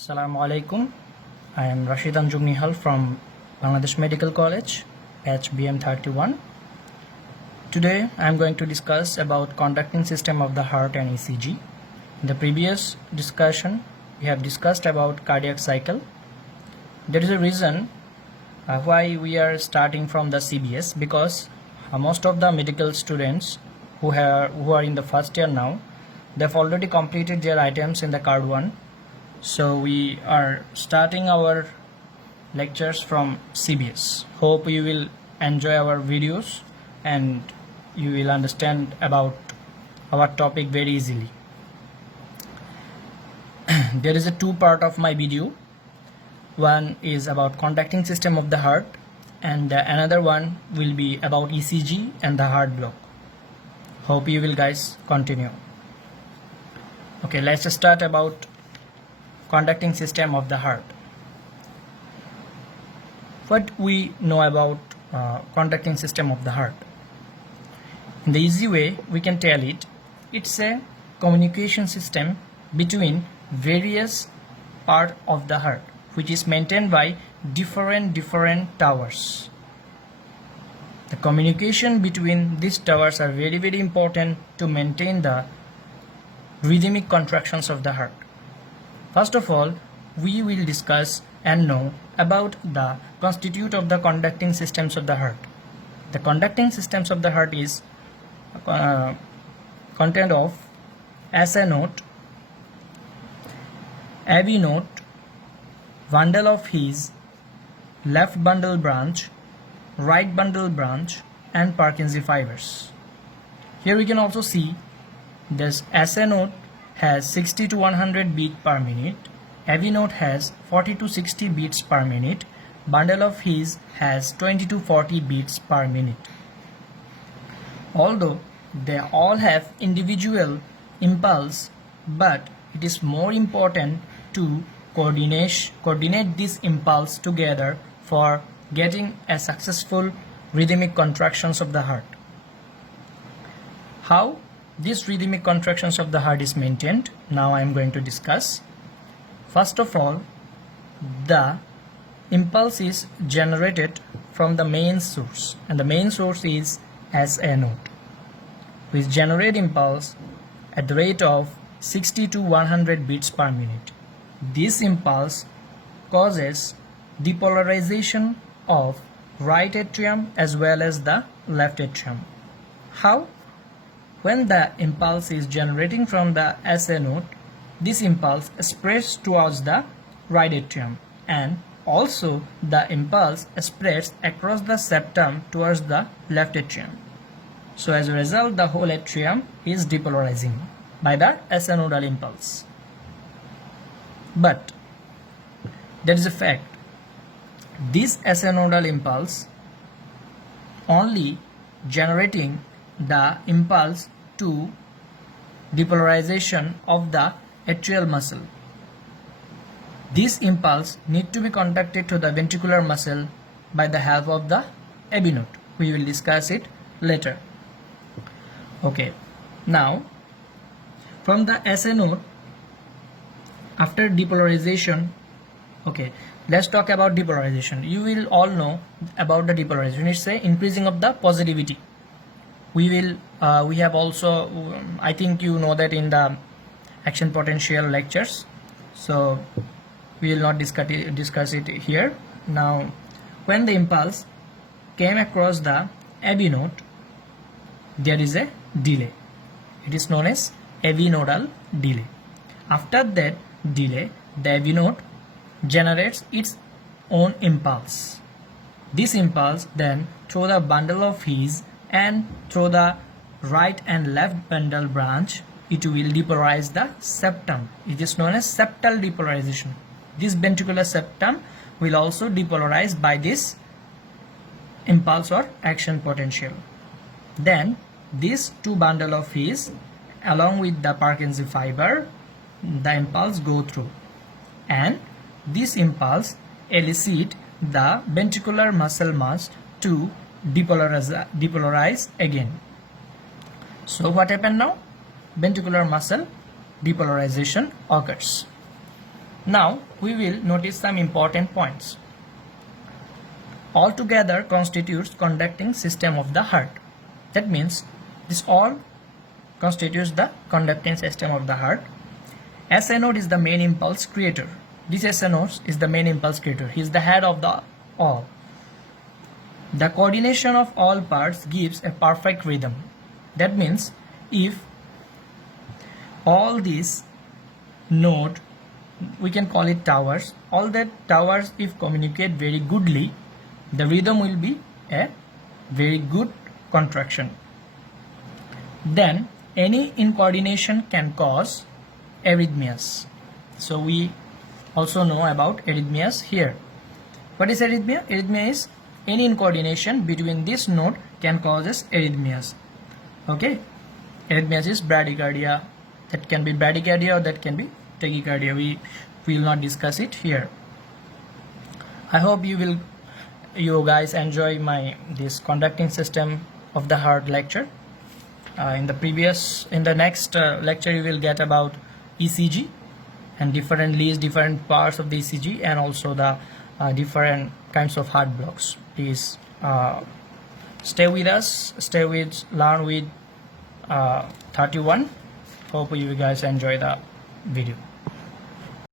Assalamu alaikum. I am Rashid Anjum Nihal from Bangladesh Medical College, HBM 31. Today I am going to discuss about conducting system of the heart and ECG. In the previous discussion, we have discussed about cardiac cycle. There is a reason why we are starting from the CBS, because most of the medical students who are in the first year now, they have already completed their items in the card 1. So we are starting our lectures from CBS. Hope you will enjoy our videos and you will understand about our topic very easily. There is a two part of my video. One is about conducting system of the heart, and another one will be about ECG and the heart block. Hope you will guys continue. Okay, let's start about conducting system of the heart. What we know about conducting system of the heart? In the easy way, we can tell it's a communication system between various parts of the heart, which is maintained by different towers. The communication between these towers are very important to maintain the rhythmic contractions of the heart. First of all, we will discuss and know about the constitute of the conducting systems of the heart. The conducting systems of the heart is content of SA node, AV node, bundle of His, left bundle branch, right bundle branch, and Purkinje fibers. Here we can also see this SA node has 60 to 100 beats per minute, AV node has 40 to 60 beats per minute, bundle of His has 20 to 40 beats per minute. Although they all have individual impulse, but it is more important to coordinate this impulse together for getting a successful rhythmic contractions of the heart. How these rhythmic contractions of the heart is maintained, now I am going to discuss. First of all, the impulse is generated from the main source, and the main source is SA node, which generate impulse at the rate of 60 to 100 beats per minute. This impulse causes depolarization of right atrium as well as the left atrium. How? When the impulse is generating from the SA node, this impulse spreads towards the right atrium, and also the impulse spreads across the septum towards the left atrium. So as a result, the whole atrium is depolarizing by the SA nodal impulse. But there is a fact. This SA nodal impulse only generating the impulse to depolarization of the atrial muscle. This impulse need to be conducted to the ventricular muscle by the help of the AV node. We will discuss it later. Okay, now from the SA node, after depolarization, okay, let's talk about depolarization. You will all know about the depolarization. It's a increasing of the positivity. We have also, I think you know that in the action potential lectures, so we will not discuss it here. Now, when the impulse came across the AV node, there is a delay. It is known as AV nodal delay. After that delay, the AV node generates its own impulse. This impulse then through the bundle of His and through the right and left bundle branch, it will depolarize the septum. It is known as septal depolarization. This ventricular septum will also depolarize by this impulse or action potential. Then these two bundle of His along with the Purkinje fiber, the impulse go through, and this impulse elicit the ventricular muscle mass to depolarize again. So what happened now? Ventricular muscle depolarization occurs. Now we will notice some important points. All together constitutes conducting system of the heart. That means this all constitutes the conducting system of the heart. SA node is the main impulse creator. This SA node is the main impulse creator. He is the head of the all. The coordination of all parts gives a perfect rhythm. That means if all these node, we can call it towers, all that towers if communicate very goodly, the rhythm will be a very good contraction. Then any incoordination can cause arrhythmias. So we also know about arrhythmias here. What is arrhythmia? Arrhythmia is any incoordination between this node can causes arrhythmias. Okay, arrhythmias is bradycardia. That can be bradycardia or that can be tachycardia. We will not discuss it here. I hope you guys enjoy this conducting system of the heart lecture. In the next lecture you will get about ECG and different parts of the ECG and also the different kinds of heart blocks. Please stay with us, learn with 31. Hope you guys enjoy the video.